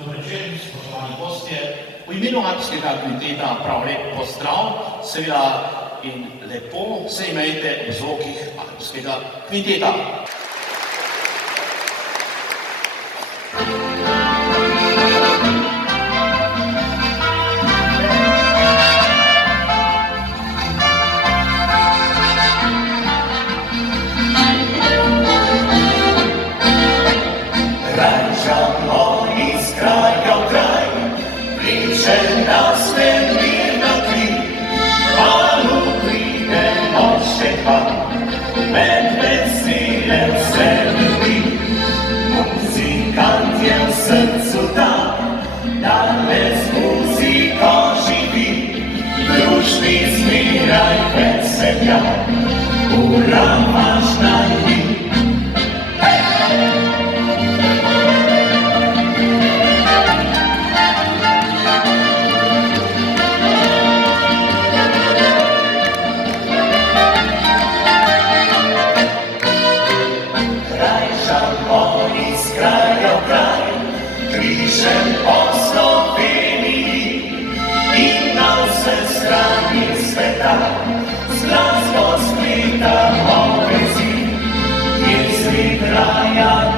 Dober večer, spoštovani gostje. V imenu Alpskega kvinteta prav lep pozdrav, seveda in lepo se imejte v zvokih Alpskega kvinteta. Ura masz na nim. Kraj Szamoni z krajokraj, kriżem po Slowenii, inna sestrami sveta, z glasbo splita poezji, jest kraja